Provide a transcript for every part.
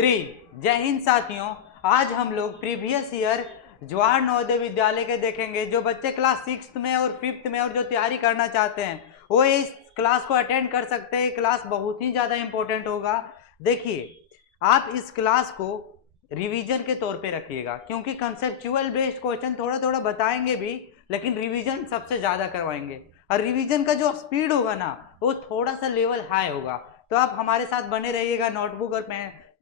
3। जय हिंद साथियों, आज हम लोग प्रीवियस ईयर जवाहर नवोदय विद्यालय के देखेंगे। जो बच्चे क्लास 6 में और 5th में और जो तैयारी करना चाहते हैं वो इस क्लास को अटेंड कर सकते हैं। क्लास बहुत ही ज़्यादा इंपॉर्टेंट होगा। देखिए, आप इस क्लास को रिवीजन के तौर पे रखिएगा, क्योंकि कंसेप्चुअल बेस्ड क्वेश्चन थोड़ा थोड़ा बताएंगे भी, लेकिन रिवीजन सबसे ज़्यादा करवाएंगे। और रिवीजन का जो स्पीड होगा ना, वो थोड़ा सा लेवल हाई होगा। तो आप हमारे साथ बने रहिएगा नोटबुक और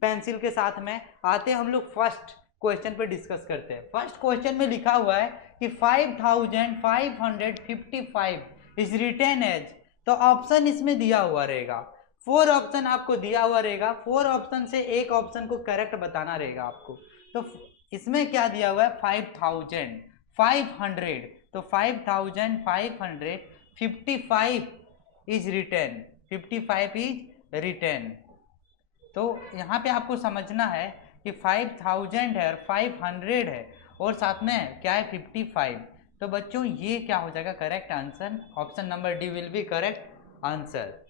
पेंसिल के साथ में। आते हैं हम लोग फर्स्ट क्वेश्चन पे डिस्कस करते हैं। फर्स्ट क्वेश्चन में लिखा हुआ है कि 5555 इज रिटेन एज। तो ऑप्शन इसमें दिया हुआ रहेगा, 4 ऑप्शन आपको दिया हुआ रहेगा। 4 ऑप्शन से एक ऑप्शन को करेक्ट बताना रहेगा आपको। तो इसमें क्या दिया हुआ है, 5500। तो 5555 इज रिटेन, 55 इज रिटेन। तो यहाँ पे आपको समझना है कि 5000 है और 500 है और साथ में क्या है 55। तो बच्चों ये क्या हो जाएगा correct answer. Option number D will be correct answer.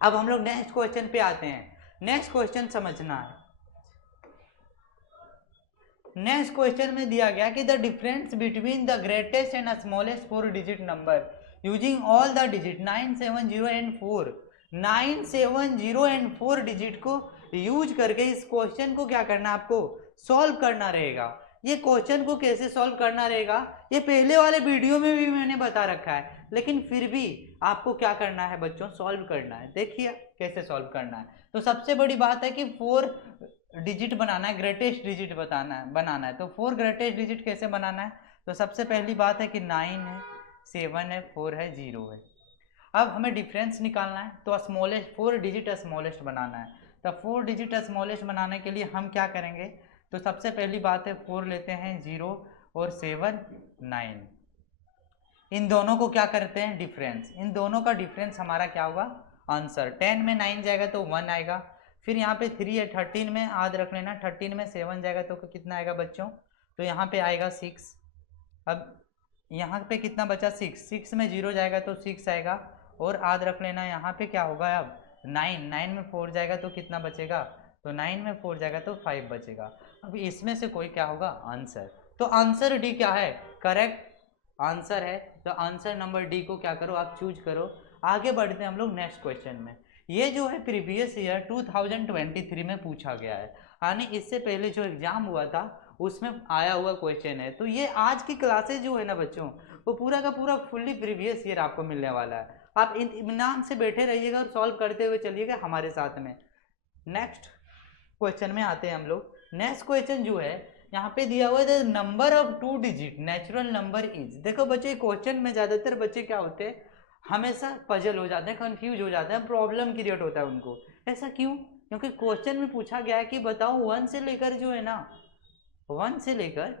अब हम लोग नेक्स्ट क्वेश्चन पे आते हैं। नेक्स्ट क्वेश्चन समझना है। नेक्स्ट क्वेश्चन में दिया गया कि the difference between the greatest and smallest 4 digit number using all the digit 970 and 4। 970 and 4 digit को यूज करके इस क्वेश्चन को क्या करना है, आपको सॉल्व करना रहेगा। ये क्वेश्चन को कैसे सॉल्व करना रहेगा ये पहले वाले वीडियो में भी मैंने बता रखा है, लेकिन फिर भी आपको क्या करना है बच्चों, सॉल्व करना है। देखिए कैसे सॉल्व करना है। तो सबसे बड़ी बात है कि 4 डिजिट बनाना है, ग्रेटेस्ट डिजिट बनाना है। तो 4 ग्रेटेस्ट डिजिट कैसे बनाना है, तो सबसे पहली बात है कि 9 है, 7 है, 4 है, 0 है। अब हमें डिफरेंस निकालना है, तो स्मॉलेस्ट 4 डिजिट स्मॉलेस्ट बनाना है। तो 4 डिजिट स्मॉलेस्ट बनाने के लिए हम क्या करेंगे, तो सबसे पहली बात है 4 लेते हैं, 0 और 7 9। इन दोनों को क्या करते हैं डिफरेंस, इन दोनों का डिफरेंस हमारा क्या होगा आंसर। 10 में 9 जाएगा तो 1 आएगा। फिर यहाँ पे 3 है, 13 में याद रख लेना, 13 में 7 जाएगा तो कितना आएगा बच्चों, तो यहाँ पे आएगा 6। अब यहाँ पे कितना बचा 6, 6 में 0 जाएगा तो 6 आएगा। और याद रख लेना यहाँ पे क्या होगा अब 9, 9 में 4 जाएगा तो कितना बचेगा, तो 9 में 4 जाएगा तो 5 बचेगा। अब इसमें से कोई क्या होगा आंसर। तो आंसर डी क्या है, करेक्ट आंसर है। तो आंसर नंबर डी को क्या करो आप चूज करो। आगे बढ़ते हैं हम लोग नेक्स्ट क्वेश्चन में। ये जो है प्रीवियस ईयर 2023 में पूछा गया है, यानी इससे पहले जो एग्जाम हुआ था उसमें आया हुआ क्वेश्चन है। तो ये आज की क्लासेस जो है ना बच्चों, वो पूरा का पूरा फुल्ली प्रीवियस ईयर आपको मिलने वाला है। आप इत्मीनान से बैठे रहिएगा और सॉल्व करते हुए चलिएगा हमारे साथ में। नेक्स्ट क्वेश्चन में आते हैं हम लोग। नेक्स्ट क्वेश्चन जो है यहाँ पे दिया हुआ है number of 2 digit natural number is. देखो बच्चे क्वेश्चन में ज्यादातर बच्चे क्या होते हैं, हमेशा पजल हो जाते हैं, कंफ्यूज हो जाते हैं, प्रॉब्लम क्रिएट होता है उनको। ऐसा क्यों, क्योंकि क्वेश्चन में पूछा गया है कि बताओ 1 से लेकर जो है ना 1 से लेकर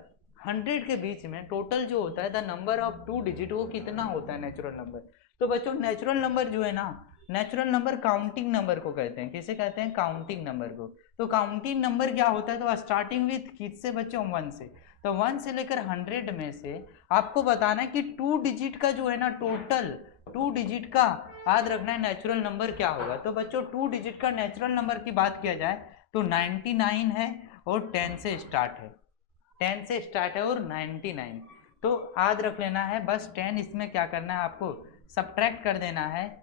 100 के बीच में टोटल जो होता है द नंबर ऑफ 2 डिजिट वो कितना होता है नेचुरल नंबर। तो बच्चों नेचुरल नंबर जो है ना, नेचुरल नंबर काउंटिंग नंबर को कहते हैं। किसे कहते हैं, काउंटिंग नंबर को। तो काउंटिंग नंबर क्या होता है, तो स्टार्टिंग विथ किससे बच्चों 1 से। तो 1 से लेकर 100 में से आपको बताना है कि 2 डिजिट का जो है ना टोटल 2 डिजिट का याद रखना है नेचुरल नंबर क्या होगा। तो बच्चों 2 डिजिट का नेचुरल नंबर की बात किया जाए तो 99 है और 10 से स्टार्ट है, 10 से स्टार्ट है और 99। तो याद रख लेना है बस 10, इसमें क्या करना है आपको सब्ट्रैक्ट कर देना है,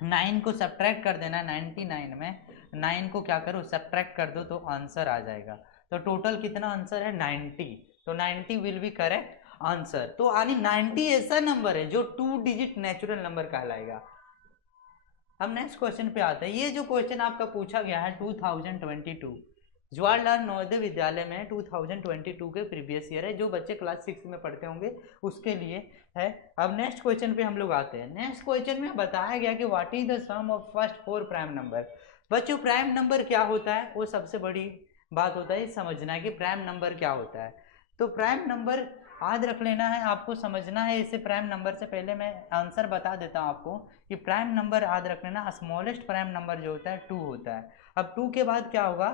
9 को सब्ट्रैक्ट कर देना है 99 में, 9 को क्या करो सब्ट्रैक्ट कर दो तो आंसर आ जाएगा। तो टोटल कितना आंसर है 90। तो 90 विल बी करेक्ट आंसर। तो यानी 90 ऐसा नंबर है जो 2 डिजिट नेचुरल नंबर कहलाएगा। अब नेक्स्ट क्वेश्चन पे आते हैं। ये जो क्वेश्चन आपका पूछा गया है 2022 जवाहरलाल नवोदय विद्यालय में 2022 के प्रीवियस ईयर है, जो बच्चे क्लास 6 में पढ़ते होंगे उसके लिए है। अब नेक्स्ट क्वेश्चन पे हम लोग आते हैं। नेक्स्ट क्वेश्चन में बताया गया कि what is the sum of first 4 prime number. बच्चों प्राइम नंबर क्या होता है, वो सबसे बड़ी बात होता है समझना है कि प्राइम नंबर क्या होता है। तो प्राइम नंबर याद रख लेना है, आपको समझना है इसे। प्राइम नंबर से पहले मैं आंसर बता देता हूँ आपको कि प्राइम नंबर याद रख लेना स्मॉलेस्ट प्राइम नंबर जो होता है 2 होता है। अब 2 के बाद क्या होगा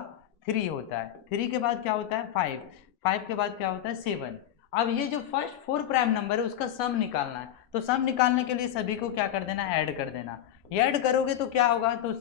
3 होता है, 3 के बाद क्या होता है 5, 5 के बाद क्या होता है 7। अब ये जो फर्स्ट 4 प्राइम नंबर है उसका सम निकालना है। तो सम निकालने के लिए सभी को क्या कर देना, ऐड कर देना। ऐड करोगे तो क्या होगा, तो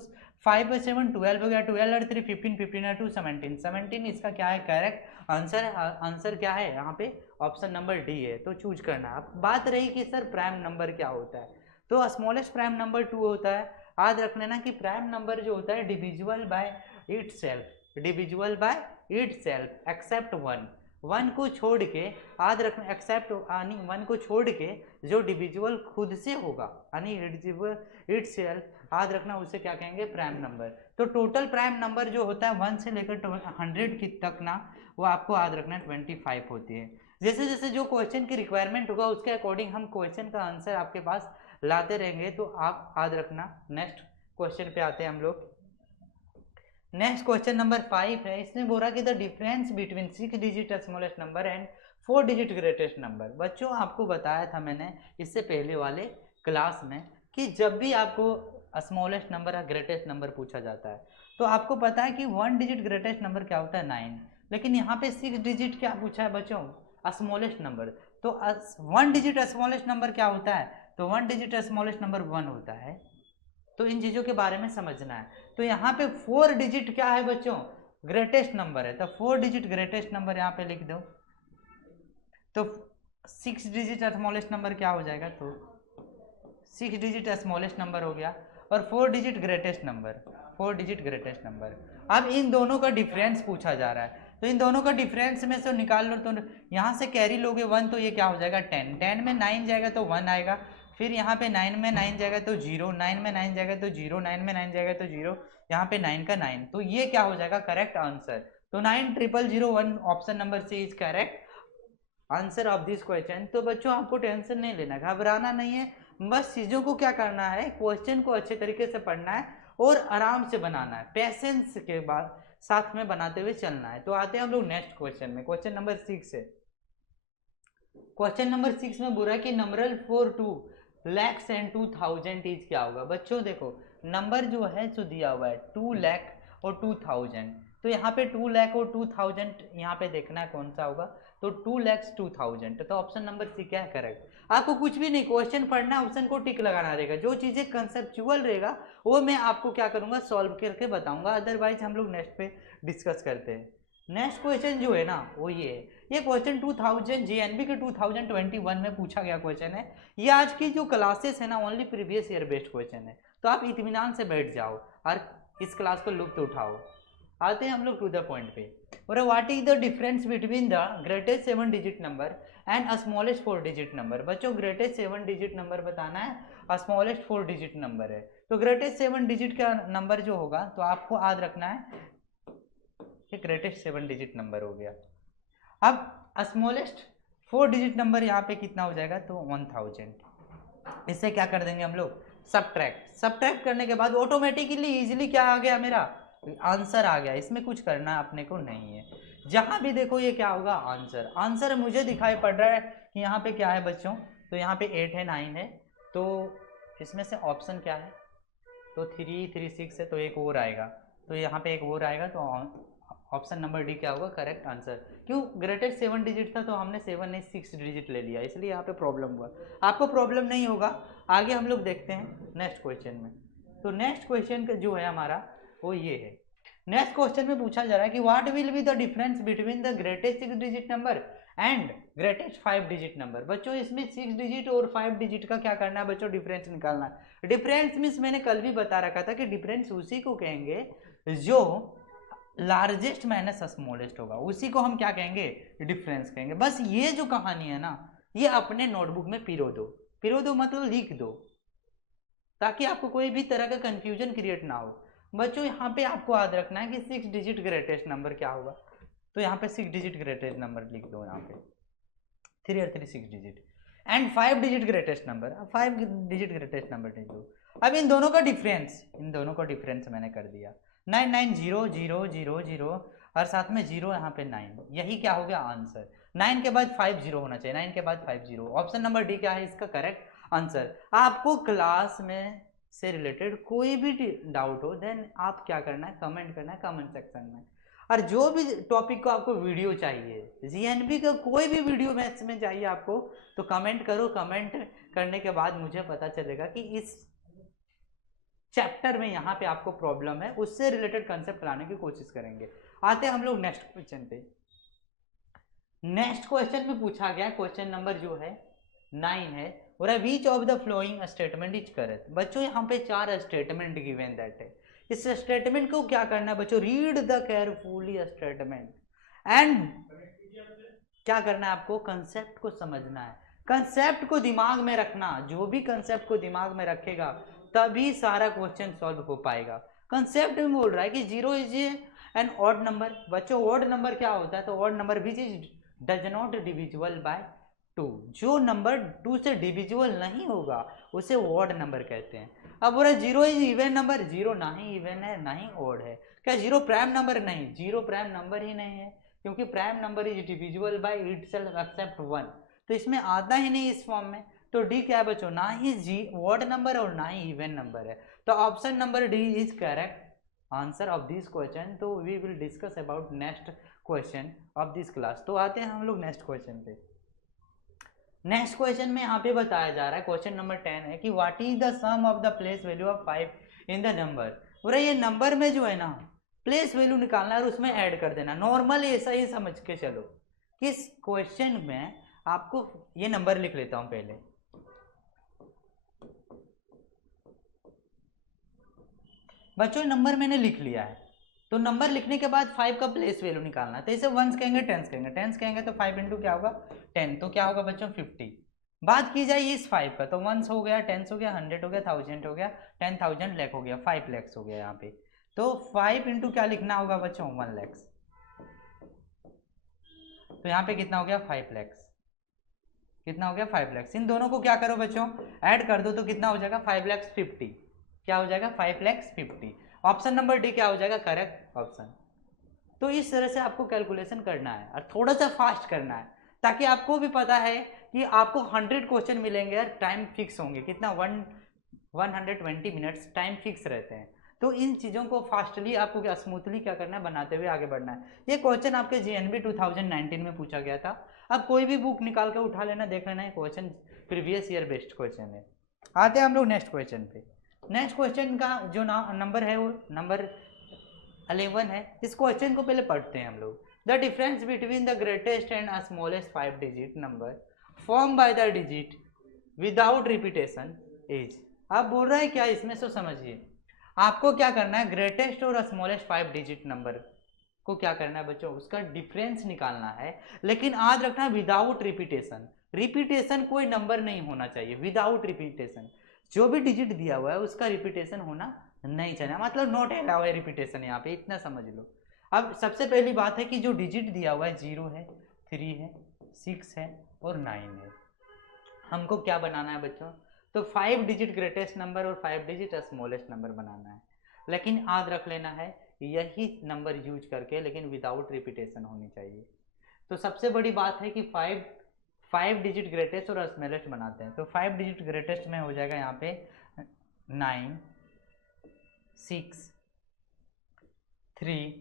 5 और 7 12 हो गया, 12 और 3 15, 15 और 2 17, 17 इसका क्या है करेक्ट आंसर। आंसर क्या है यहाँ पे ऑप्शन नंबर डी है, तो चूज करना। अब बात रही कि सर प्राइम नंबर क्या होता है, तो स्मॉलेस्ट प्राइम नंबर 2 होता है। याद रख लेना कि प्राइम नंबर जो होता है divisible by itself, divisible by itself except 1, 1 को छोड़ के, याद रखना एक्सेप्ट 1 को छोड़ के जो डिविजिबल खुद से होगा यानी डिविजिबल इटसेल्फ, याद रखना उसे क्या कहेंगे प्राइम नंबर। तो टोटल प्राइम नंबर जो होता है 1 से लेकर 100 की तक ना, वो आपको याद रखना 25 होती है। जैसे जैसे जो क्वेश्चन की रिक्वायरमेंट होगा उसके अकॉर्डिंग हम क्वेश्चन का आंसर आपके पास लाते रहेंगे, तो आप याद रखना। नेक्स्ट क्वेश्चन पे आते हैं हम लोग। नेक्स्ट क्वेश्चन नंबर 5 है, इसमें बोला कि the difference between 6 digit smallest number and 4 digit greatest number. बच्चों आपको बताया था मैंने इससे पहले वाले क्लास में कि जब भी आपको स्मॉलेस्ट नंबर या ग्रेटेस्ट नंबर पूछा जाता है तो आपको पता है कि 1 डिजिट ग्रेटेस्ट नंबर क्या होता है 9, लेकिन यहाँ पे 6 डिजिट क्या पूछा है बच्चों स्मॉलेस्ट नंबर। तो 1 डिजिट स्मॉलेस्ट नंबर क्या होता है, तो 1 डिजिट स्मॉलेस्ट नंबर 1 होता है। तो इन चीज़ों के बारे में समझना है। तो यहाँ पे 4 डिजिट क्या है बच्चों ग्रेटेस्ट नंबर है, तो 4 डिजिट ग्रेटेस्ट नंबर यहाँ पे लिख दो। तो 6 डिजिट स्मॉलेस्ट नंबर क्या हो जाएगा, तो 6 डिजिट स्मॉलेस्ट नंबर हो गया और 4 digit greatest number, 4 digit greatest number. अब इन दोनों का डिफरेंस पूछा जा रहा है, तो इन दोनों का डिफरेंस में से निकाल लो। तो यहाँ से कैरी लोगे 1 तो ये क्या हो जाएगा 10, 10 में 9 जाएगा तो 1 आएगा, फिर यहाँ पे 9 में 9 जाएगा तो 0, 9 में 9 जाएगा तो 0, 9 में 9 जाएगा तो 0, यहाँ पे 9 का 9, तो ये क्या हो जाएगा करेक्ट आंसर। तो 9001 option number C is correct answer of this question. तो बच्चों आपको टेंशन नहीं लेना, घबराना नहीं है, बस चीज़ों को क्या करना है क्वेश्चन को अच्छे तरीके से पढ़ना है और आराम से बनाना है, पेशेंस के बाद साथ में बनाते हुए चलना है। तो आते हैं हम लोग नेक्स्ट क्वेश्चन में, क्वेश्चन नंबर 6 है। क्वेश्चन नंबर 6 में बोला कि numeral for 2 lakhs and 2000 is क्या होगा। बच्चों देखो नंबर जो है जो दिया हुआ है 2 लाख और 2000, तो यहाँ पे 2 लाख और 2000 यहाँ पे देखना है कौन सा होगा, तो 2 lakhs 2000, तो ऑप्शन नंबर सी क्या है करेक्ट। आपको कुछ भी नहीं क्वेश्चन पढ़ना, ऑप्शन को टिक लगाना रहेगा, जो चीज़ें कंसेप्चुअल रहेगा वो मैं आपको क्या करूँगा सॉल्व करके बताऊंगा, अदरवाइज हम लोग नेक्स्ट पे डिस्कस करते हैं। नेक्स्ट क्वेश्चन जो है ना वो ये है, ये क्वेश्चन 2000 जीएनबी के 2021 में पूछा गया क्वेश्चन है। ये आज की जो क्लासेस है ना only previous year based question है, तो आप इत्मीनान से बैठ जाओ और इस क्लास को लुत्फ उठाओ। आते हैं हम लोग टू द पॉइंट पे। और what is the difference between the greatest 7 digit number and smallest 4 digit number. बच्चों ग्रेटेस्ट 7 डिजिट नंबर बताना है, स्मॉलेस्ट 4 डिजिट नंबर है। तो ग्रेटेस्ट 7 डिजिट का नंबर जो होगा तो आपको याद रखना है कि ग्रेटेस्ट 7 डिजिट नंबर हो गया। अब स्मॉलेस्ट 4 डिजिट नंबर यहाँ पे कितना हो जाएगा, तो 1000। इससे क्या कर देंगे हम लोग सब्ट्रैक्ट करने के बाद ऑटोमेटिकली इजीली क्या आ गया मेरा आंसर आ गया। इसमें कुछ करना अपने को नहीं है, जहां भी देखो ये क्या होगा आंसर। आंसर मुझे दिखाई पड़ रहा है कि यहाँ पे क्या है बच्चों, तो यहाँ पे 8 है 9 है, तो इसमें से ऑप्शन क्या है, तो 3 3 6 है, तो एक और आएगा, तो यहाँ पे एक और आएगा, तो ऑप्शन नंबर डी क्या होगा करेक्ट आंसर। क्यों ग्रेटेस्ट 7 डिजिट था तो हमने 7 नहीं 6 डिजिट ले लिया, इसलिए यहाँ पे प्रॉब्लम हुआ। आपको प्रॉब्लम नहीं होगा, आगे हम लोग देखते हैं नेक्स्ट क्वेश्चन में। तो नेक्स्ट क्वेश्चन जो है हमारा वो ये है। नेक्स्ट क्वेश्चन में पूछा जा रहा है कि what will be the difference between the greatest 6 digit number and greatest 5 digit number. बच्चों इसमें 6 डिजिट और 5 डिजिट का क्या करना है बच्चों, डिफरेंस निकालना है। डिफरेंस मीन्स मैंने कल भी बता रखा था कि डिफरेंस उसी को कहेंगे जो लार्जेस्ट माइनस स्मॉलेस्ट होगा, उसी को हम क्या कहेंगे डिफरेंस कहेंगे। बस ये जो कहानी है ना ये अपने नोटबुक में पिरो दो मतलब लिख दो, ताकि आपको कोई भी तरह का कंफ्यूजन क्रिएट ना हो। बच्चों यहाँ पे आपको याद रखना है कि 6 डिजिट ग्रेटेस्ट नंबर क्या होगा, तो यहाँ पे 6 डिजिट ग्रेटेस्ट नंबर लिख दो, यहाँ पे 3 और 3 6 digit and 5 digit greatest number, 5 digit greatest number लिख दो। अब इन दोनों का डिफरेंस मैंने कर दिया 99000 और साथ में 0 यहाँ पे 9, यही क्या हो गया आंसर। 9 के बाद 50 होना चाहिए, 9 के बाद 50। ऑप्शन नंबर डी क्या है इसका करेक्ट आंसर। आपको क्लास में से रिलेटेड कोई भी डाउट हो देन आप क्या करना है कमेंट करना है कमेंट सेक्शन में, और जो भी टॉपिक को आपको वीडियो चाहिए जीएनबी का कोई भी वीडियो मैथ्स में चाहिए आपको तो कमेंट करो। कमेंट करने के बाद मुझे पता चलेगा कि इस चैप्टर में यहाँ पे आपको प्रॉब्लम है, उससे रिलेटेड कंसेप्ट लाने की कोशिश करेंगे। आते हैं हम लोग नेक्स्ट क्वेश्चन पे। नेक्स्ट क्वेश्चन में पूछा गया, क्वेश्चन नंबर जो है 9 है, और विच of the following statement is correct. बच्चों यहाँ पे 4 स्टेटमेंट गिवन दैट है। इस स्टेटमेंट को क्या करना है बच्चों, read the carefully statement and क्या करना है आपको, कंसेप्ट को समझना है, कंसेप्ट को दिमाग में रखना। जो भी कंसेप्ट को दिमाग में रखेगा तभी सारा क्वेश्चन सॉल्व हो पाएगा। कंसेप्ट में बोल रहा है कि 0 इज एन ऑड नंबर। बच्चों ऑड नंबर क्या होता है, तो odd number which is does not divisible by 2। जो नंबर 2 से डिविजिबल नहीं होगा उसे ऑड नंबर कहते हैं। अब बोला 0 इज इवन नंबर, 0 ना ही इवन है ना ही ऑड है। क्या 0 प्राइम नंबर, नहीं 0 प्राइम नंबर ही नहीं है, क्योंकि prime number is divisible by itself except 1, तो इसमें आता ही नहीं इस फॉर्म में। तो डी क्या है बच्चों, ना ही ऑड नंबर और ना ही इवन नंबर है। तो option number D is correct answer of this question. तो we will discuss about next question of this class. तो आते हैं हम लोग नेक्स्ट क्वेश्चन पे। नेक्स्ट क्वेश्चन में यहाँ पे बताया जा रहा है, क्वेश्चन नंबर 10 है कि what is the sum of the place value of 5 in the number. बोला ये नंबर में जो है ना प्लेस वैल्यू निकालना है और उसमें ऐड कर देना। नॉर्मल ऐसा ही समझ के चलो कि इस क्वेश्चन में आपको, ये नंबर लिख लेता हूं पहले, बच्चों नंबर मैंने लिख लिया है। तो नंबर लिखने के बाद 5 का प्लेस वैल्यू निकालना है। तो इसे वंस कहेंगे, टेंस कहेंगे, टेंस कहेंगे तो 5 इंटू क्या होगा 10, तो क्या होगा बच्चों 50। बात की जाए इस 5 का, तो वंस हो गया, टेंस हो गया, 100 हो गया, 1000 हो गया, 10,000 लाख हो गया, 5 लाख हो गया यहाँ पे। तो 5 इंटू क्या लिखना होगा बच्चों 1 लाख। तो यहाँ पे कितना हो गया 5 लाख, कितना हो गया 5 लाख। इन दोनों को क्या करो बच्चों ऐड कर दो, तो कितना हो जाएगा 5 लाख 50, क्या हो जाएगा 5 लाख 50। ऑप्शन नंबर डी क्या हो जाएगा करेक्ट ऑप्शन। तो इस तरह से आपको कैलकुलेशन करना है और थोड़ा सा फास्ट करना है, ताकि आपको भी पता है कि आपको 100 क्वेश्चन मिलेंगे और टाइम फिक्स होंगे, कितना 120 मिनट्स टाइम फिक्स रहते हैं। तो इन चीज़ों को फास्टली आपको क्या स्मूथली क्या करना है, बनाते हुए आगे बढ़ना है। ये क्वेश्चन आपके जीएनबी 2019 में पूछा गया था। अब कोई भी बुक निकाल के उठा लेना, देख लेना है, question previous year based question है। आते हैं हम लोग नेक्स्ट क्वेश्चन पे। नेक्स्ट क्वेश्चन का जो नंबर है वो नंबर 11 है। इस क्वेश्चन को पहले पढ़ते हैं हम लोग। The difference between the greatest and smallest 5 digit number form by the digit without repetition is. आप बोल रहे हैं क्या इसमें, से समझिए आपको क्या करना है, ग्रेटेस्ट और स्मॉलेस्ट 5 डिजिट नंबर को क्या करना है बच्चों, उसका डिफरेंस निकालना है। लेकिन याद रखना विदाउट रिपीटेशन, रिपीटेशन कोई नंबर नहीं होना चाहिए, विदाउट रिपीटेशन। जो भी डिजिट दिया हुआ है उसका रिपीटेशन होना नहीं चाहिए, मतलब नॉट अलाउ है रिपीटेशन, यहाँ पे इतना समझ लो। अब सबसे पहली बात है कि जो डिजिट दिया हुआ है 0 है, 3 है, 6 है और 9 है। हमको क्या बनाना है बच्चों, तो 5 डिजिट ग्रेटेस्ट नंबर और 5 डिजिट स्मॉलेस्ट नंबर बनाना है। लेकिन याद रख लेना है यही नंबर यूज करके, लेकिन विदाउट रिपीटेशन होनी चाहिए। तो सबसे बड़ी बात है कि 5 डिजिट ग्रेटेस्ट और स्मॉलेस्ट बनाते हैं। तो 5 डिजिट ग्रेटेस्ट में हो जाएगा यहाँ पे 9, 6, 3,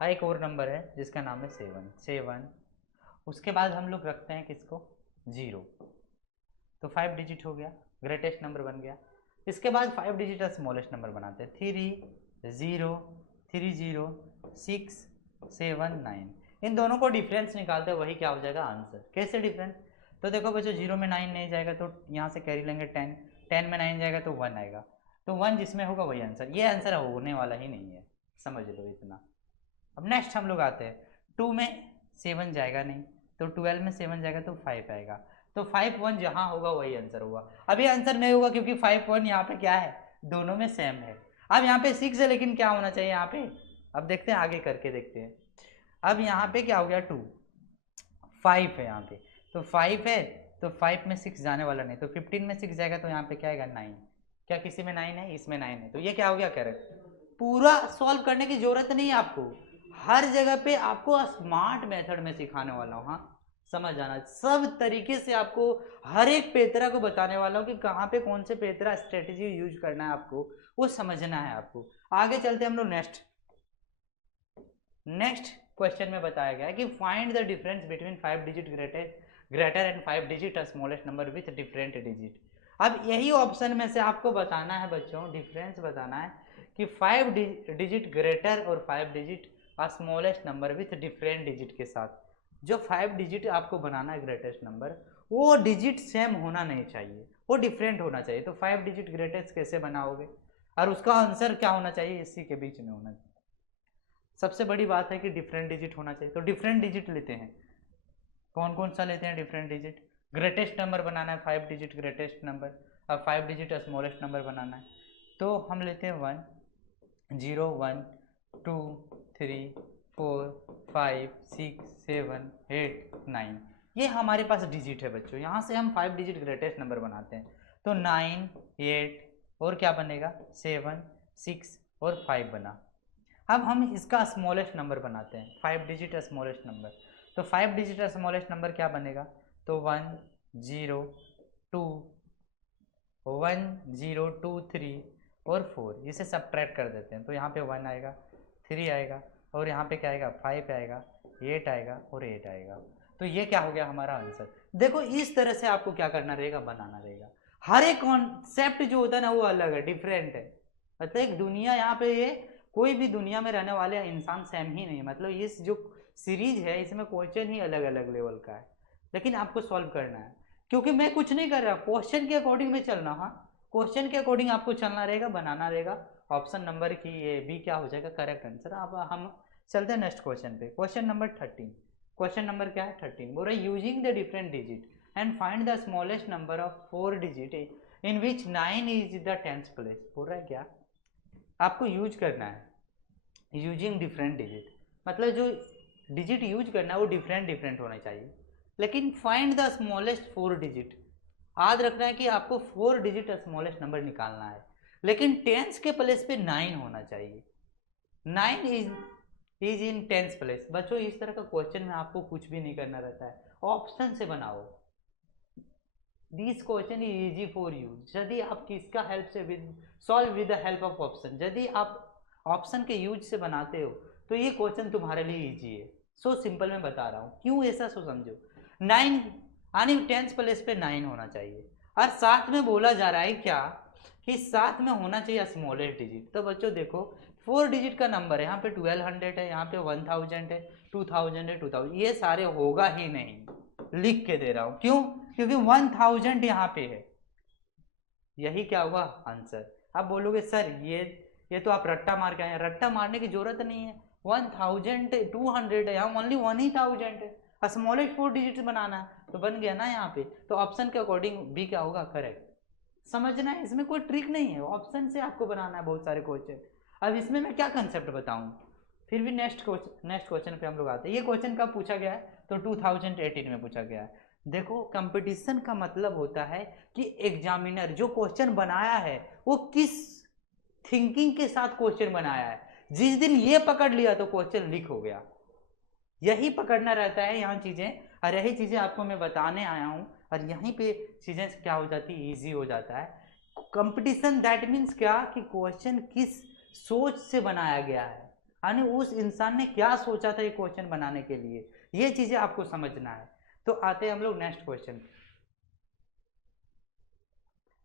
एक और नंबर है जिसका नाम है 7। उसके बाद हम लोग रखते हैं किसको 0, तो 5 डिजिट हो गया, ग्रेटेस्ट नंबर बन गया। इसके बाद 5 डिजिट स्मॉलेस्ट नंबर बनाते हैं, 3, 0, 3, 0, 6, 7, 9। इन दोनों को डिफरेंस निकालते हैं, वही क्या हो जाएगा आंसर। कैसे डिफरेंस, तो देखो बच्चों 0 में 9 नहीं जाएगा तो यहाँ से कैरी लेंगे 10, 10 में 9 जाएगा तो 1 आएगा, तो 1 जिसमें होगा वही आंसर। ये आंसर होने वाला ही नहीं है, समझ लो इतना। अब नेक्स्ट हम लोग आते हैं, 2 में 7 जाएगा नहीं, तो 12 में 7 जाएगा तो 5 आएगा, तो 5, 1 जहाँ होगा वही आंसर होगा। अभी आंसर नहीं होगा क्योंकि 5, 1 यहाँ पे क्या है, दोनों में सेम है। अब यहाँ पे 6 है, लेकिन क्या होना चाहिए यहाँ पे, अब देखते हैं आगे करके देखते हैं। अब यहाँ पे क्या हो गया 2, 5 है यहाँ पे, तो 5 है, तो 5 में 6 जाने वाला नहीं, तो 15 में 6 जाएगा तो यहाँ पे क्या आएगा 9। क्या किसी में 9 है, इसमें 9 है, तो ये क्या हो गया करेक्ट। पूरा सॉल्व करने की जरूरत नहीं है आपको, हर जगह पे आपको स्मार्ट मेथड में सिखाने वाला हूँ। हाँ समझ आना, सब तरीके से आपको हर एक पेतरा को बताने वाला हूँ कि कहाँ पे कौन से पेतरा स्ट्रेटेजी यूज करना है, आपको वो समझना है आपको। आगे चलते हम लोग नेक्स्ट क्वेश्चन में बताया गया है कि find the difference between 5 digit greater and 5 digit smallest number with different digit. अब यही ऑप्शन में से आपको बताना है बच्चों, डिफरेंस बताना है कि 5 डिजिट ग्रेटर और 5 digit smallest number with different digit के साथ। जो 5 डिजिट आपको बनाना है ग्रेटेस्ट नंबर, वो डिजिट सेम होना नहीं चाहिए, वो डिफरेंट होना चाहिए। तो 5 डिजिट ग्रेटेस्ट कैसे बनाओगे, और उसका आंसर क्या होना चाहिए, इसी के बीच में होना चाहिए। सबसे बड़ी बात है कि डिफरेंट डिजिट होना चाहिए। तो डिफरेंट डिजिट लेते हैं, कौन कौन सा लेते हैं डिफरेंट डिजिट। ग्रेटेस्ट नंबर बनाना है 5 डिजिट ग्रेटेस्ट नंबर, और 5 डिजिट स्मॉलेस्ट नंबर बनाना है। तो हम लेते हैं 1 0 1 2 3 4 5 6 7 8 9, ये हमारे पास डिजिट है बच्चों। यहाँ से हम 5 डिजिट ग्रेटेस्ट नंबर बनाते हैं। तो 9 8 और क्या बनेगा 7 6 और 5 बना। अब हम इसका स्मॉलेस्ट नंबर बनाते हैं, 5 डिजिट स्मॉलेस्ट नंबर। तो 5 डिजिट स्मॉलेस्ट नंबर क्या बनेगा, तो 1 0 2 1 0 2 3 और 4, इसे सब्ट्रैक्ट कर देते हैं। तो यहाँ पे 1 आएगा, 3 आएगा, और यहाँ पे क्या आएगा 5 आएगा, 8 आएगा और 8 आएगा। तो ये क्या हो गया हमारा आंसर। देखो इस तरह से आपको क्या करना रहेगा, बनाना रहेगा। हर एक कॉन्सेप्ट जो होता है ना वो अलग है, डिफरेंट है। मतलब एक दुनिया यहाँ पे, ये कोई भी दुनिया में रहने वाले इंसान सेम ही नहीं, मतलब इस जो सीरीज है इसमें क्वेश्चन ही अलग अलग लेवल का है, लेकिन आपको सॉल्व करना है। क्योंकि मैं कुछ नहीं कर रहा, क्वेश्चन के अकॉर्डिंग में चलना। हाँ, क्वेश्चन के अकॉर्डिंग आपको चलना रहेगा, बनाना रहेगा। ऑप्शन नंबर की ये बी क्या हो जाएगा करेक्ट आंसर। अब हम चलते हैं नेक्स्ट क्वेश्चन पे, क्वेश्चन नंबर 13। क्वेश्चन नंबर क्या है 13, बोल रहा है using the different digit and find the smallest number of 4 digit in which 9 is the 10th place. बोल रहा है क्या, आपको यूज करना है यूजिंग डिफरेंट डिजिट, मतलब जो डिजिट यूज करना है वो डिफरेंट डिफरेंट होना चाहिए, लेकिन फाइंड द स्मॉलेस्ट 4 डिजिट। याद रखना है कि आपको 4 डिजिट स्मॉलेस्ट नंबर निकालना है, लेकिन टेंस के प्लेस पे 9 होना चाहिए। 9 इज इन 10th प्लेस। बच्चों इस तरह का क्वेश्चन में आपको कुछ भी नहीं करना रहता है, ऑप्शन से बनाओ। This question is easy for you यदि आप किसका हेल्प से solve with the help of option. यदि आप ऑप्शन के यूज से बनाते हो तो ये क्वेश्चन तुम्हारे लिए इजी है। सो सिंपल मैं बता रहा हूँ क्यों ऐसा, सो समझो। 9 यानी 10th प्लेस पे 9 होना चाहिए, और साथ में बोला जा रहा है क्या कि साथ में होना चाहिए स्मॉलेस्ट डिजिट। तो बच्चों देखो 4 डिजिट का नंबर है, यहाँ पे 1200 है, यहाँ पे 1000 है, 2000 है, 2000, ये सारे होगा ही नहीं, लिख के दे रहा हूँ। क्यों, क्योंकि 1000 यहाँ पे है, यही क्या हुआ आंसर। अब बोलोगे सर ये तो आप रट्टा मार के आए हैं। रट्टा मारने की जरूरत नहीं है, 1200 है, यहाँ ओनली 1000 है, स्मॉलेस्ट 4 डिजिट बनाना है तो बन गया ना यहाँ पे। तो ऑप्शन के अकॉर्डिंग बी क्या होगा करेक्ट। समझना है, इसमें कोई ट्रिक नहीं है, ऑप्शन से आपको बनाना है बहुत सारे क्वेश्चन। अब इसमें मैं क्या कंसेप्ट बताऊं, फिर भी नेक्स्ट क्वेश्चन पे हम लोग आते हैं। ये क्वेश्चन कब पूछा गया है, तो 2018 में पूछा गया है। देखो कंपटीशन का मतलब होता है कि एग्जामिनर जो क्वेश्चन बनाया है वो किस थिंकिंग के साथ क्वेश्चन बनाया है। जिस दिन ये पकड़ लिया तो क्वेश्चन लीक हो गया, यही पकड़ना रहता है यहाँ चीजें, और यही चीजें आपको मैं बताने आया हूँ। और यहीं पे चीजें क्या हो जाती है, ईजी हो जाता है। कंपटीशन दैट मीन्स क्या कि क्वेश्चन किस सोच से बनाया गया है, यानी उस इंसान ने क्या सोचा था ये क्वेश्चन बनाने के लिए, ये चीजें आपको समझना है। तो आते हैं हम लोग next question.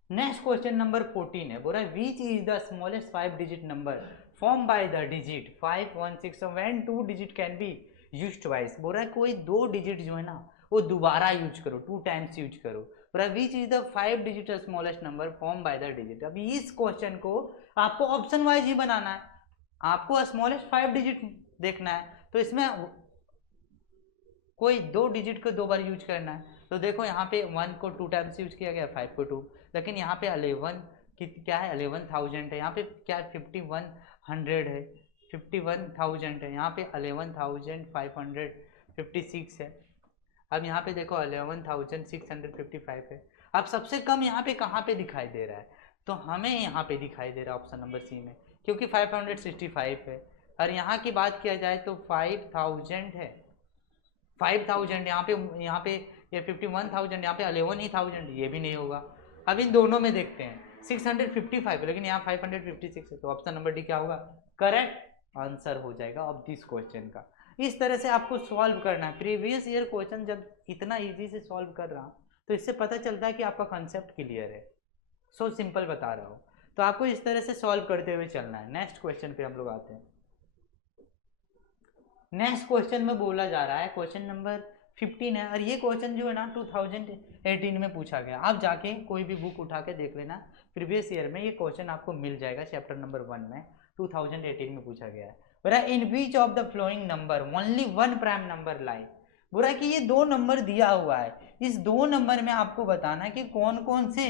Next question number 14 है, बोल रहा है which is the smallest 5 digit number form by the digit 5 1 6 when 2 digit can be used twice. बोल रहा है कोई 2 डिजिट जो है ना वो दोबारा यूज करो, 2 टाइम्स यूज करो। बोल रहा है which is the 5 digit smallest number form by the digit. अभी इस क्वेश्चन को आपको ऑप्शन वाइज ही बनाना है, आपको स्मॉलेस्ट 5 डिजिट देखना है, तो इसमें कोई 2 डिजिट को 2 बार यूज करना है। तो देखो यहाँ पे 1 को 2 टाइम्स यूज किया गया, 5 को 2, लेकिन यहाँ पे 11 की क्या है 11,000 है, यहाँ पे क्या 5100 है, 51,000 है, यहाँ पे 11,556 है। अब यहाँ पे देखो 11,655 है। अब सबसे कम यहाँ पे कहाँ पे दिखाई दे रहा है, तो हमें यहाँ पे दिखाई दे रहा है ऑप्शन नंबर सी में, क्योंकि 565 है। और यहाँ की बात किया जाए तो 5000 है, 5000 यहाँ पे ये 51,000, यहाँ पे 11,000, ये भी नहीं होगा। अब इन दोनों में देखते हैं, 655 है लेकिन यहाँ 556 है, तो ऑप्शन नंबर डी क्या होगा करेक्ट आंसर हो जाएगा ऑफ दिस क्वेश्चन का। इस तरह से आपको सॉल्व करना है। प्रीवियस ईयर क्वेश्चन जब इतना इजी से सॉल्व कर रहा तो इससे पता चलता है कि आपका कंसेप्ट क्लियर है। सो सिंपल बता रहा हूँ। तो आपको इस तरह से सॉल्व करते हुए चलना है। नेक्स्ट क्वेश्चन पे हम लोग आते हैं। नेक्स्ट क्वेश्चन में बोला जा रहा है, क्वेश्चन नंबर 15 है, और ये क्वेश्चन जो है ना 2018 में पूछा गया। आप जाके कोई भी बुक उठा के देख लेना, प्रीवियस ईयर में ये क्वेश्चन आपको मिल जाएगा। चैप्टर नंबर 1 में 2018 में पूछा गया है। बोला in which of the following number only one prime number lie. बोला कि ये दो नंबर दिया हुआ है, इस दो नंबर में आपको बताना है कि कौन कौन से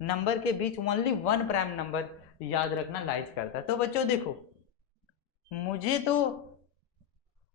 नंबर के बीच ओनली वन प्राइम नंबर याद रखना लाइज करता है। तो बच्चों देखो, मुझे तो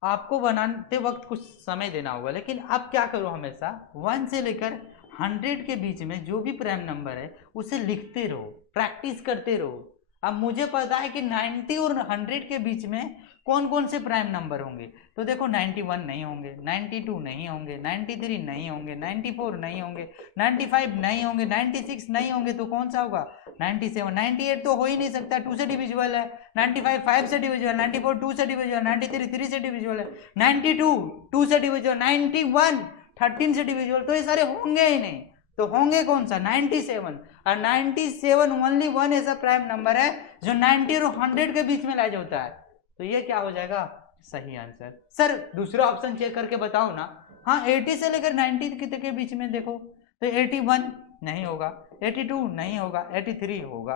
आपको बनाते वक्त कुछ समय देना होगा, लेकिन आप क्या करो, हमेशा 1 से लेकर 100 के बीच में जो भी प्राइम नंबर है उसे लिखते रहो, प्रैक्टिस करते रहो। अब मुझे पता है कि 90 और 100 के बीच में कौन कौन से प्राइम नंबर होंगे। तो देखो 91 नहीं होंगे, 92 नहीं होंगे, 93 नहीं होंगे, 94 नहीं होंगे, 95 नहीं होंगे, 96 नहीं होंगे, तो कौन सा होगा 97। 98 तो हो ही नहीं सकता, 2 से डिविजिबल है। 95 5 से डिविजिबल, 94 2 से डिविजिबल, 93 3 से डिविजिबल है, 92 2 से डिविजिबल, 91 13 से डिविजिबल, तो ये सारे होंगे ही नहीं। तो होंगे कौन सा 97, और 97 ओनली वन ऐसा प्राइम नंबर है जो 90 और 100 के बीच में लाइज होता है। तो ये क्या हो जाएगा, सही आंसर। सर दूसरा ऑप्शन चेक करके बताओ ना। हाँ 80 से लेकर 90 के बीच में देखो, तो 81 नहीं होगा, 82 नहीं होगा, 83 होगा,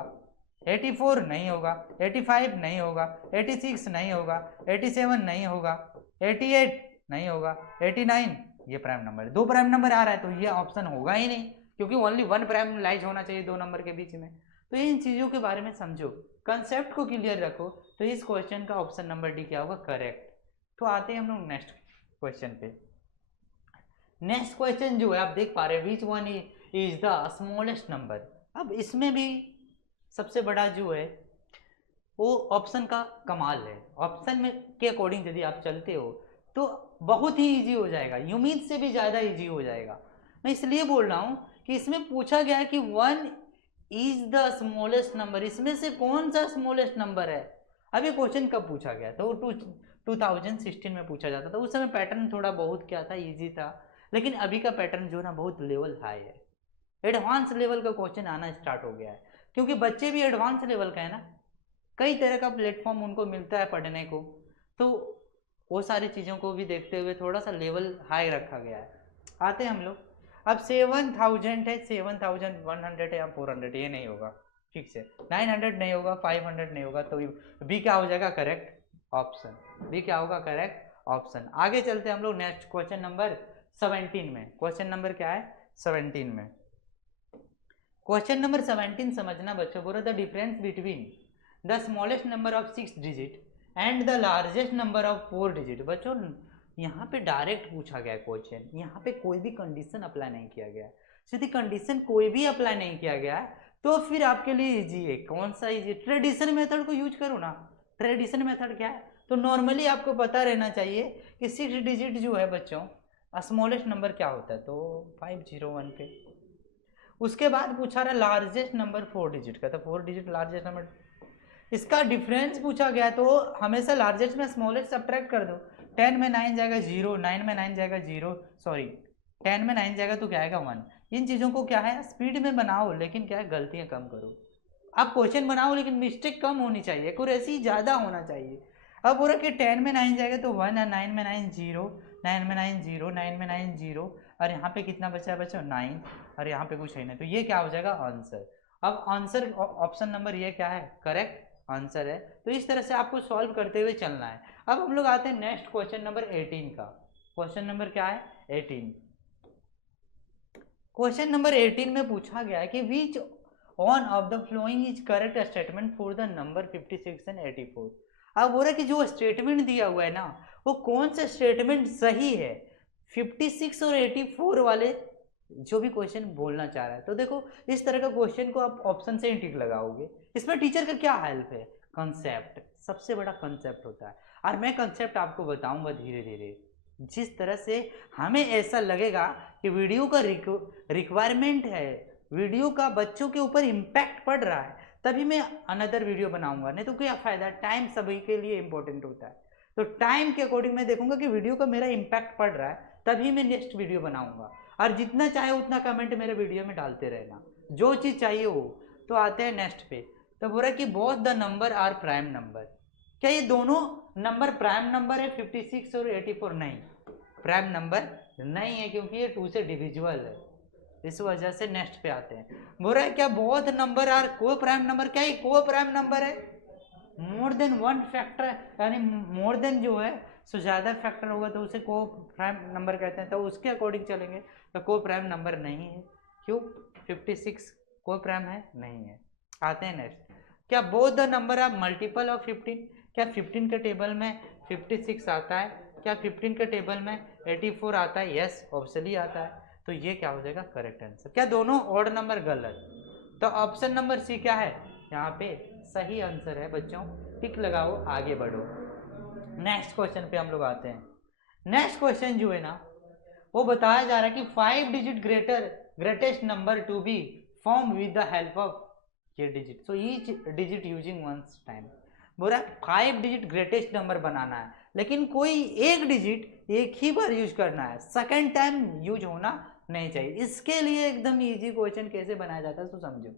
84 नहीं होगा, 85 नहीं होगा, 86 नहीं होगा, 87 नहीं होगा, 88 नहीं होगा, 89 ये प्राइम नंबर, दो प्राइम नंबर आ रहा है, तो ये ऑप्शन होगा ही नहीं, क्योंकि ओनली वन प्राइम लाइज होना चाहिए दो नंबर के बीच में। तो इन चीज़ों के बारे में समझो, कंसेप्ट को क्लियर रखो, तो इस क्वेश्चन का ऑप्शन नंबर डी क्या होगा, करेक्ट। तो आते हैं हम लोग नेक्स्ट क्वेश्चन पे। नेक्स्ट क्वेश्चन जो है आप देख पा रहे हैं, which one is the smallest number. अब इसमें भी सबसे बड़ा जो है वो ऑप्शन का कमाल है। ऑप्शन में के अकॉर्डिंग यदि आप चलते हो तो बहुत ही इजी हो जाएगा, उम्मीद से भी ज़्यादा इजी हो जाएगा। मैं इसलिए बोल रहा हूँ कि इसमें पूछा गया है कि 1 इज द स्मॉलेस्ट नंबर, इसमें से कौन सा स्मॉलेस्ट नंबर है। अब ये क्वेश्चन कब पूछा गया, तो 2016 में पूछा जाता था। उस समय पैटर्न थोड़ा बहुत क्या था, इजी था, लेकिन अभी का पैटर्न जो ना बहुत लेवल हाई है, एडवांस लेवल का क्वेश्चन आना स्टार्ट हो गया है, क्योंकि बच्चे भी एडवांस लेवल का है ना, कई तरह का प्लेटफॉर्म उनको मिलता है पढ़ने को, तो वो सारी चीज़ों को भी देखते हुए थोड़ा सा लेवल हाई रखा गया है। आते हैं हम लोग, अब 7000 है, 7100 है या 400, ये नहीं होगा ठीक से, 900 नहीं होगा, 500 नहीं होगा, तो बी क्या हो जाएगा, करेक्ट ऑप्शन। बी क्या होगा, करेक्ट ऑप्शन। आगे चलते हैं हम लोग नेक्स्ट क्वेश्चन नंबर 17 में। क्वेश्चन नंबर क्या है, 17 में। क्वेश्चन नंबर 17 समझना बच्चों, बोलो the difference between the smallest number of 6 digit and the largest number of 4 digit. बच्चों यहाँ पे डायरेक्ट पूछा गया क्वेश्चन, यहाँ पे कोई भी कंडीशन अप्लाई नहीं किया गया। यदि कंडीशन कोई भी अप्लाई नहीं किया गया तो फिर आपके लिए इजी है। कौन सा इजी, ट्रेडिशनल मेथड को यूज करो ना। ट्रेडिशनल मेथड क्या है, तो नॉर्मली आपको पता रहना चाहिए कि 6 डिजिट जो है बच्चों स्मॉलेस्ट नंबर क्या होता है, तो 501 पे। उसके बाद पूछा रहा लार्जेस्ट नंबर 4 डिजिट का, तो 4 डिजिट लार्जेस्ट नंबर, इसका डिफरेंस पूछा गया तो हमेशा लार्जेस्ट में स्मॉलेस्ट सब्ट्रैक्ट कर दो। 10 में 9 जाएगा 0, 9 में 9 जाएगा 0, सॉरी 10 में 9 जाएगा तो क्या आएगा 1। इन चीज़ों को क्या है स्पीड में बनाओ, लेकिन क्या है गलतियाँ कम करो। आप क्वेश्चन बनाओ लेकिन मिस्टेक कम होनी चाहिए, एक्यूरेसी ज़्यादा होना चाहिए। अब बोला कि 10 में 9 जाएगा तो 1 है, 9 में 9 0, 9 में 9 0, 9 में 9 0, और यहाँ पे कितना बचा है बच्चों 9, और यहाँ पे कुछ है नहीं, तो ये क्या हो जाएगा आंसर। अब आंसर ऑप्शन नंबर ये क्या है, करेक्ट आंसर है। तो इस तरह से आपको सॉल्व करते हुए चलना है। अब हम लोग आते हैं नेक्स्ट क्वेश्चन नंबर 18 का। क्वेश्चन नंबर क्या है, 18। क्वेश्चन नंबर 18 में पूछा गया है कि which one of the following is correct statement for the number 56 and 84। अब बोल रहा है कि जो स्टेटमेंट दिया हुआ है ना, वो कौन सा स्टेटमेंट सही है 56 और 84 वाले जो भी क्वेश्चन बोलना चाह रहा है। तो देखो इस तरह का क्वेश्चन को आप ऑप्शन से ही टिक लगाओगे। इसमें टीचर का क्या हेल्प है, कंसेप्ट सबसे बड़ा कंसेप्ट होता है, और मैं कंसेप्ट आपको बताऊंगा धीरे धीरे। जिस तरह से हमें ऐसा लगेगा कि वीडियो का रिक्वायरमेंट है, वीडियो का बच्चों के ऊपर इम्पैक्ट पड़ रहा है, तभी मैं अनदर वीडियो बनाऊंगा, नहीं तो क्या फ़ायदा। टाइम सभी के लिए इंपॉर्टेंट होता है, तो टाइम के अकॉर्डिंग मैं देखूंगा कि वीडियो का मेरा इम्पैक्ट पड़ रहा है, तभी मैं नेक्स्ट वीडियो बनाऊंगा। और जितना चाहे उतना कमेंट मेरे वीडियो में डालते रहना, जो चीज़ चाहिए हो। तो आते हैं नेक्स्ट पे। तो बोल रहा है कि both the number are prime number. क्या ये दोनों नंबर प्राइम नंबर है 56 और 84? नहीं, प्राइम नंबर नहीं है क्योंकि ये 2 से डिविजिबल है, इस वजह से नेक्स्ट पे आते हैं। बोल रहा है क्या बोथ नंबर आर को प्राइम नंबर? क्या ये को प्राइम नंबर है? मोर देन वन फैक्टर, यानी मोर देन जो है सो ज़्यादा फैक्टर होगा तो उसे को प्राइम नंबर कहते हैं, तो उसके अकॉर्डिंग चलेंगे तो को प्राइम नंबर नहीं है। क्यों? 56 को प्राइम है? नहीं है। आते हैं नेक्स्ट। क्या both the number are multiple of 15? क्या 15 के टेबल में 56 आता है? क्या 15 के टेबल में 84 आता है? यस, ऑब्वियसली आता है। तो ये क्या हो जाएगा करेक्ट आंसर। क्या दोनों ऑड नंबर गलत? तो ऑप्शन नंबर सी क्या है यहाँ पे सही आंसर है बच्चों। टिक लगाओ, आगे बढ़ो। नेक्स्ट क्वेश्चन पे हम लोग आते हैं। नेक्स्ट क्वेश्चन जो है ना वो बताया जा रहा है कि 5 digit greatest number to be form with the help of ये digit, so each digit using once time. बोल रहा है 5 डिजिट ग्रेटेस्ट नंबर बनाना है, लेकिन कोई एक डिजिट एक ही बार यूज करना है, सेकेंड टाइम यूज होना नहीं चाहिए। इसके लिए एकदम इजी क्वेश्चन कैसे बनाया जाता है तो समझो।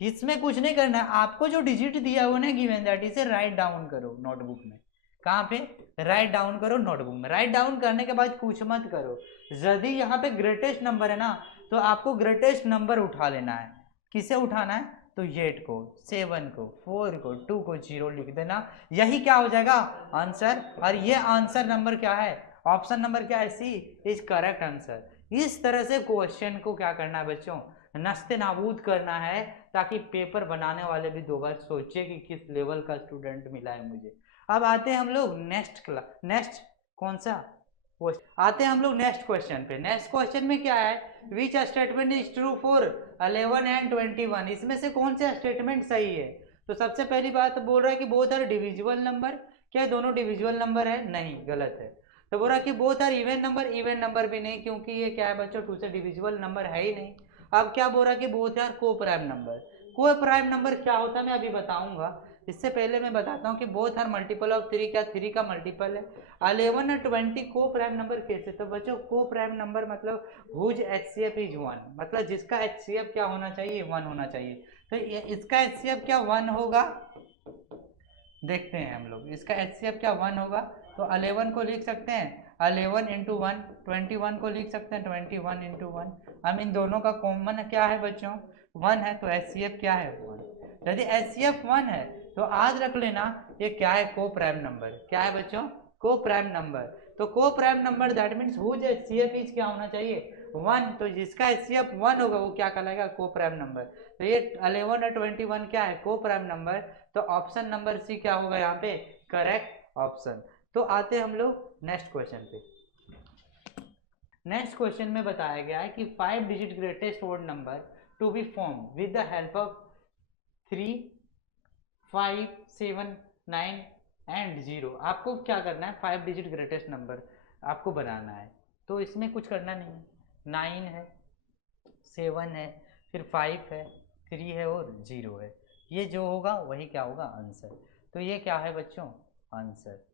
इसमें कुछ नहीं करना है, आपको जो डिजिट दिया हुआ ना गिवन दैट इसे राइट डाउन करो नोटबुक में। कहाँ पे? राइट डाउन करो नोटबुक में। राइट डाउन करने के बाद कुछ मत करो। यदि यहाँ पे ग्रेटेस्ट नंबर है ना तो आपको ग्रेटेस्ट नंबर उठा लेना है। किसे उठाना है? तो 8 को, 7 को, 4 को, 2 को, 0 लिख देना। यही क्या हो जाएगा आंसर। और ये आंसर नंबर क्या है? ऑप्शन नंबर क्या है? सी इज करेक्ट आंसर। इस तरह से क्वेश्चन को क्या करना है बच्चों? नस्ते नाबूद करना है, ताकि पेपर बनाने वाले भी दो बार सोचे कि किस लेवल का स्टूडेंट मिला है मुझे। अब आते हैं हम लोग नेक्स्ट कौन सा आते हैं हम लोग नेक्स्ट क्वेश्चन पे। नेक्स्ट क्वेश्चन में क्या है? Which statement is true for 11 and 21? इसमें से कौन सा स्टेटमेंट सही है? तो सबसे पहली बात बोल रहा है कि बोथ आर डिविजिबल नंबर। क्या दोनों डिविजिबल नंबर है? नहीं, गलत है। तो बोल रहा है कि बोथ आर इवन नंबर भी नहीं, क्योंकि ये क्या है बच्चों 2 से डिविजिबल नंबर है ही नहीं। अब क्या बोल रहा है कि बोथ आर को प्राइम नंबर। को प्राइम नंबर क्या होता है मैं अभी बताऊंगा। इससे पहले मैं बताता हूँ कि बोथ आर मल्टीपल ऑफ 3। क्या 3 का मल्टीपल है? 11 और 20 को प्राइम नंबर कैसे? तो बच्चों को प्राइम नंबर मतलब हुज HCF इज 1, मतलब जिसका HCF क्या होना चाहिए? 1 होना चाहिए। तो इसका HCF क्या 1 होगा? देखते हैं हम लोग इसका HCF क्या 1 होगा। तो 11 को लिख सकते हैं 11 इंटू 1, 21 को लिख सकते हैं 21 इंटू 1। हम इन दोनों का कॉमन क्या है बच्चों? 1 है, तो HCF क्या है? 1। यदि HCF 1 है तो आज रख लेना ये क्या है? Coprime number. क्या है बच्चों? को प्राइम नंबर। तो coprime number that means whose HCF is क्या होना चाहिए? 1। तो जिसका HCF 1 होगा वो क्या कहलाएगा? को प्राइम नंबर। तो ये 11 और 21 क्या है? Coprime number. तो ऑप्शन नंबर सी क्या होगा यहाँ पे? Correct option. तो आते हम लोग नेक्स्ट क्वेश्चन पे। नेक्स्ट क्वेश्चन में बताया गया है कि 5 digit greatest odd number to be form with the help of 3, 5, 7, 9 and 0। आपको क्या करना है? 5 डिजिट ग्रेटेस्ट नंबर आपको बनाना है। तो इसमें कुछ करना नहीं है। 9 है, 7 है, फिर 5 है, 3 है और 0 है। ये जो होगा वही क्या होगा? आंसर। तो ये क्या है बच्चों? आंसर।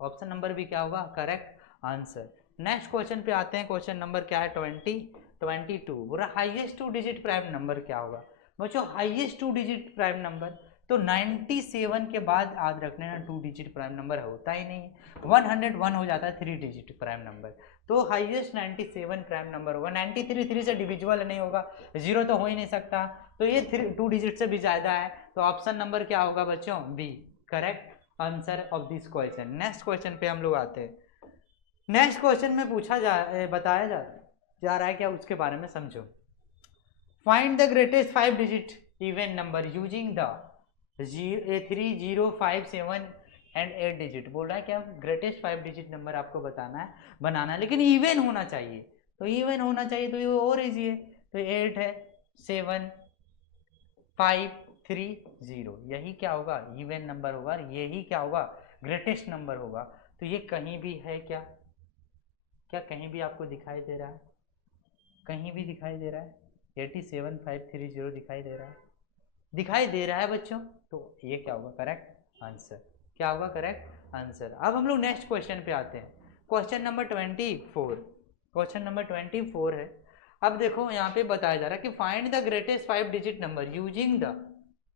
ऑप्शन नंबर भी क्या होगा? Correct answer. नेक्स्ट क्वेश्चन पे आते हैं। क्वेश्चन नंबर क्या है? 22। बोला हाईएस्ट 2 डिजिट प्राइम नंबर क्या होगा बच्चों? हाईएस्ट 2 डिजिट प्राइम नंबर तो 97 के बाद याद रखने ना 2 डिजिट प्राइम नंबर होता ही नहीं। 101 हो जाता है 3 डिजिट प्राइम नंबर। तो हाईएस्ट 97 प्राइम नंबर होगा। 93 3 से डिविजिबल नहीं होगा, 0 तो हो ही नहीं सकता। तो ये 2 डिजिट से भी ज़्यादा है। तो ऑप्शन नंबर क्या होगा बच्चों? B correct answer of this question. Next question पे हम लोग आते हैं। नेक्स्ट क्वेश्चन में बताया जा रहा है क्या उसके बारे में समझो। Find the greatest 5 digit even number using the 3, 0, 5, 7 and 8 digit. बोल रहा है क्या ग्रेटेस्ट 5 डिजिट नंबर आपको बनाना है, लेकिन इवन होना चाहिए। तो इवन होना चाहिए तो ये और इजी है। तो 8 है, 7, 5, 3, 0, यही क्या होगा? इवन नंबर होगा। यही क्या होगा? ग्रेटेस्ट नंबर होगा। तो ये कहीं भी है क्या? क्या कहीं भी आपको दिखाई दे रहा है? कहीं भी दिखाई दे रहा है? 87, 5, 3, 0 दिखाई दे रहा है? दिखाई दे रहा है बच्चों। तो ये क्या होगा? Correct answer. क्या होगा? Correct answer. अब हम लोग नेक्स्ट क्वेश्चन पे आते हैं। Question number 24। क्वेश्चन नंबर 24 है अब देखो यहाँ पे बताया जा रहा है कि find the greatest 5 digit number using the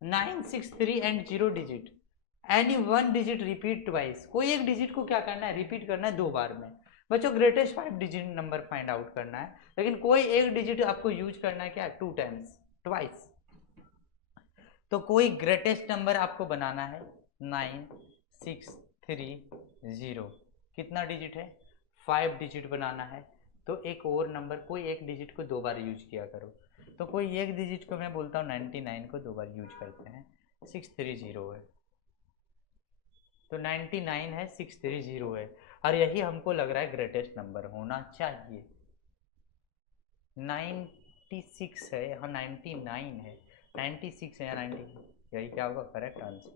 9, 6, 3 and 0 digit, any one digit repeat twice. कोई एक डिजिट को क्या करना है, रिपीट करना है 2 बार में। बच्चों greatest 5 digit number find out करना है, लेकिन कोई एक डिजिट आपको यूज करना है क्या, 2 टाइम्स, ट्वाइस। तो कोई ग्रेटेस्ट नंबर आपको बनाना है 9, 6, 3, 0, कितना डिजिट है, 5 डिजिट बनाना है। तो एक और नंबर, कोई एक डिजिट को 2 बार यूज किया करो। तो कोई एक डिजिट को मैं बोलता हूँ 99 को 2 बार यूज करते हैं, 630 है। तो 99 है, 630 है, और यही हमको लग रहा है ग्रेटेस्ट नंबर होना चाहिए। 96 है, यहाँ 99 है, 96 है या 90, यही क्या होगा करेक्ट आंसर।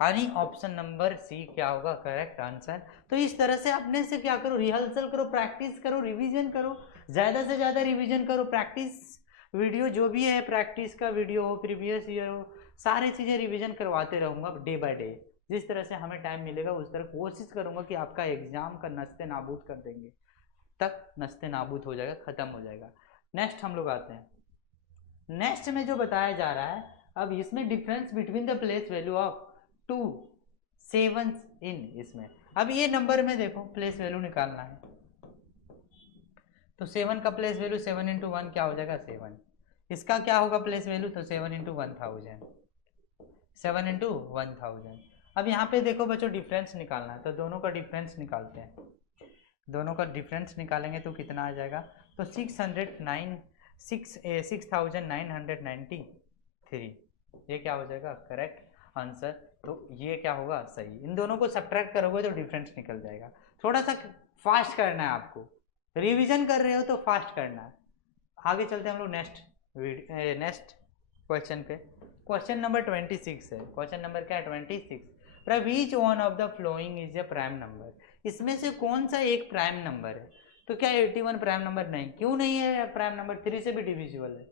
यानी ऑप्शन नंबर सी क्या होगा करेक्ट आंसर। तो इस तरह से अपने से क्या करो, रिहर्सल करो, प्रैक्टिस करो, रिवीजन करो, ज़्यादा से ज़्यादा रिवीजन करो। प्रैक्टिस वीडियो जो भी है, प्रैक्टिस का वीडियो हो, प्रीवियस ईयर हो, सारी चीज़ें रिवीजन करवाते रहूँगा डे बाय डे। जिस तरह से हमें टाइम मिलेगा उस तरह कोशिश करूँगा कि आपका एग्जाम का नस्ते नाबूद कर देंगे, तक नस्ते नाबूद हो जाएगा, ख़त्म हो जाएगा। नेक्स्ट हम लोग आते हैं। नेक्स्ट में जो बताया जा रहा है, अब इसमें difference between the place value of 2 7 इन, इसमें अब ये नंबर में देखो प्लेस वैल्यू निकालना है। तो 7 का प्लेस वैल्यू 7 इंटू 1 क्या हो जाएगा 7। इसका क्या होगा प्लेस वैल्यू, तो 7 इंटू 1000, 7 इंटू 1000। अब यहाँ पे देखो बच्चों डिफरेंस निकालना है, तो दोनों का डिफरेंस निकालते हैं। दोनों का डिफरेंस निकालेंगे तो कितना आ जाएगा, तो 6993, ये क्या हो जाएगा करेक्ट आंसर। तो ये क्या होगा सही। इन दोनों को सब्ट्रैक्ट करोगे तो डिफरेंस निकल जाएगा। थोड़ा सा फास्ट करना है आपको, रिवीजन कर रहे हो तो फास्ट करना है। आगे चलते हैं हम लोग नेक्स्ट क्वेश्चन पे। क्वेश्चन नंबर 26 है। क्वेश्चन नंबर क्या है 26। Which one of the following is a prime number, इसमें से कौन सा एक प्राइम नंबर है। तो क्या 81 प्राइम नंबर नहीं, क्यों नहीं है प्राइम नंबर, 3 से भी डिविजिबल है,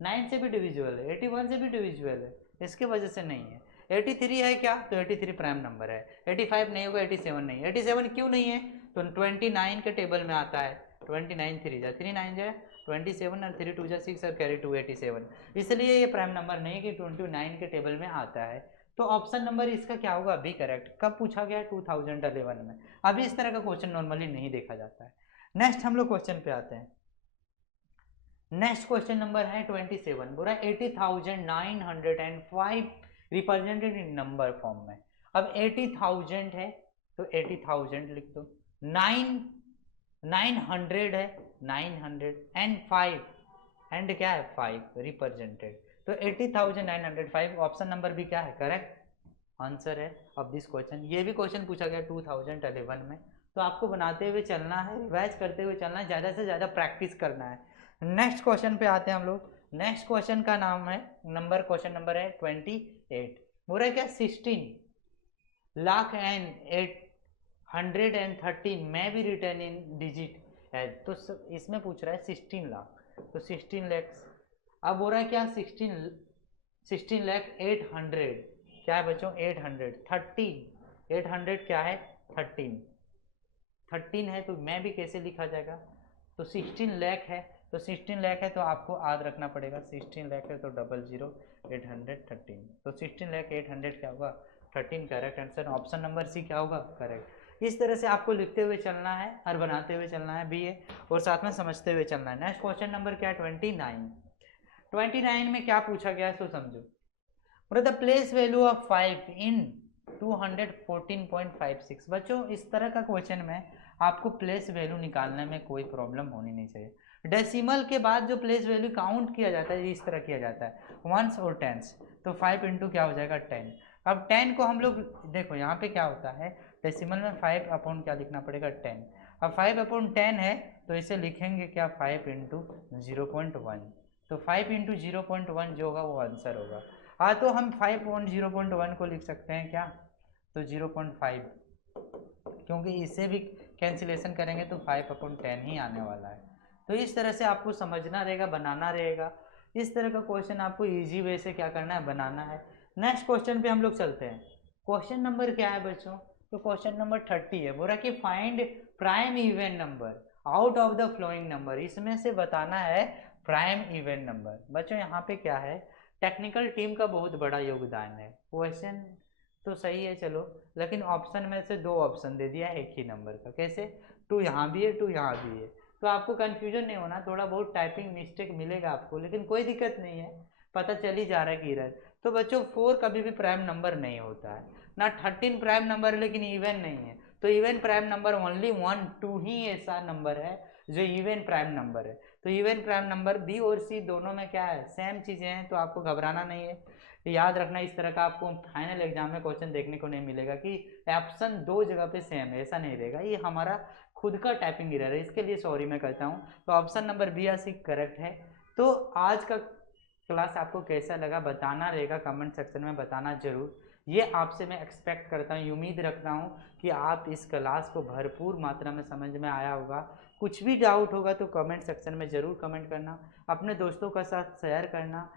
9 से भी डिविजिबल है, 81 से भी डिविजिबल है, इसके वजह से नहीं है। 83 है क्या, तो 83 प्राइम नंबर है। 85 नहीं होगा, 87 नहीं, 87 क्यों नहीं है, तो 29 के टेबल में आता है। 29 3 जा 3 9 जा 27 और 3 2 जा 6 और कैरी 2 87, इसलिए ये प्राइम नंबर नहीं है कि 29 के टेबल में आता है। तो ऑप्शन नंबर इसका क्या होगा अभी करेक्ट। कब पूछा गया, 2011 में। अभी इस तरह का क्वेश्चन नॉर्मली नहीं देखा जाता है। नेक्स्ट हम लोग क्वेश्चन पे आते हैं। नेक्स्ट क्वेश्चन नंबर है 27, बोला 80,905 रिप्रेजेंटेड इन नंबर फॉर्म में। अब 80,000 है तो 80,000 लिख दो, 900 है 900 एंड 5 एंड क्या है 5 रिप्रेजेंटेड, तो 80,905 ऑप्शन नंबर भी क्या है करेक्ट आंसर है ऑफ दिस क्वेश्चन। ये भी क्वेश्चन पूछा गया 2011 में, तो आपको बनाते हुए चलना है, रिवाइज करते हुए चलना है, ज़्यादा से ज़्यादा प्रैक्टिस करना है। नेक्स्ट क्वेश्चन पे आते हैं हम लोग। नेक्स्ट क्वेश्चन का नाम है नंबर, क्वेश्चन नंबर है 28। बोल रहा है क्या 16,08,130 में भी रिटर्न इन डिजिट है। तो इसमें पूछ रहा है 16 लाख, तो 16 लाख। अब बोल रहा है क्या 16 लाख 800 क्या है बच्चों 800 13 800 क्या है 13 है, तो मैं भी कैसे लिखा जाएगा, तो 16 लाख है, तो 16 लाख है तो आपको याद रखना पड़ेगा 16 लाख है तो 00,813, तो 16 लाख 800 क्या होगा 13 correct answer. Option number C क्या होगा करेक्ट। इस तरह से आपको लिखते हुए चलना है और बनाते हुए चलना है भी है, और साथ में समझते हुए चलना है। नेक्स्ट क्वेश्चन नंबर क्या है 29 में क्या पूछा गया है सो समझो। द प्लेस वैल्यू ऑफ 5 इन 214.56। बच्चों इस तरह का क्वेश्चन में आपको प्लेस वैल्यू निकालने में कोई प्रॉब्लम होनी नहीं चाहिए। डेसिमल के बाद जो प्लेस वैल्यू काउंट किया जाता है इस तरह किया जाता है, वंस और टेंस। तो 5 इंटू क्या हो जाएगा 10। अब 10 को हम लोग देखो यहाँ पे क्या होता है, डेसिमल में 5 अपॉन क्या लिखना पड़ेगा 10। अब 5 अपॉन 10 है तो इसे लिखेंगे क्या 5 इंटू 0.1, तो 5 इंटू 0.1 जो होगा वो आंसर होगा। हाँ तो हम 5 अपॉन 0.1 को लिख सकते हैं क्या, तो 0.5, क्योंकि इसे भी कैंसिलेशन करेंगे तो 5 अपॉन 10 ही आने वाला है। तो इस तरह से आपको समझना रहेगा, बनाना रहेगा। इस तरह का क्वेश्चन आपको इजी वे से क्या करना है, बनाना है। नेक्स्ट क्वेश्चन पे हम लोग चलते हैं। क्वेश्चन नंबर क्या है बच्चों, तो क्वेश्चन नंबर 30 है। बोला कि find prime even number out of the following number, इसमें से बताना है प्राइम इवन नंबर। बच्चों यहाँ पे क्या है, टेक्निकल टीम का बहुत बड़ा योगदान है। क्वेश्चन तो सही है चलो, लेकिन ऑप्शन में से 2 ऑप्शन दे दिया एक ही नंबर का। कैसे, 2 यहाँ भी है 2 यहाँ भी है, तो आपको कंफ्यूजन नहीं होना। थोड़ा बहुत टाइपिंग मिस्टेक मिलेगा आपको, लेकिन कोई दिक्कत नहीं है, पता चल ही जा रहा है कि इरर। तो बच्चों 4 कभी भी प्राइम नंबर नहीं होता है ना, 13 प्राइम नंबर है लेकिन इवन नहीं है। तो इवन प्राइम नंबर ओनली 1 2 ही ऐसा नंबर है जो इवन प्राइम नंबर है। तो इवन प्राइम नंबर बी और सी दोनों में क्या है, सेम चीज़ें हैं, तो आपको घबराना नहीं है। याद रखना, इस तरह का आपको फाइनल एग्जाम में क्वेश्चन देखने को नहीं मिलेगा कि ऑप्शन 2 जगह पे सेम है, ऐसा नहीं रहेगा। ये हमारा खुद का टाइपिंग एरर है, इसके लिए सॉरी मैं कहता हूँ। तो ऑप्शन नंबर बी या सी करेक्ट है। तो आज का क्लास आपको कैसा लगा बताना रहेगा, कमेंट सेक्शन में बताना जरूर। ये आपसे मैं एक्सपेक्ट करता हूँ, उम्मीद रखता हूँ कि आप इस क्लास को भरपूर मात्रा में समझ में आया होगा। कुछ भी डाउट होगा तो कमेंट सेक्शन में ज़रूर कमेंट करना, अपने दोस्तों के साथ शेयर करना।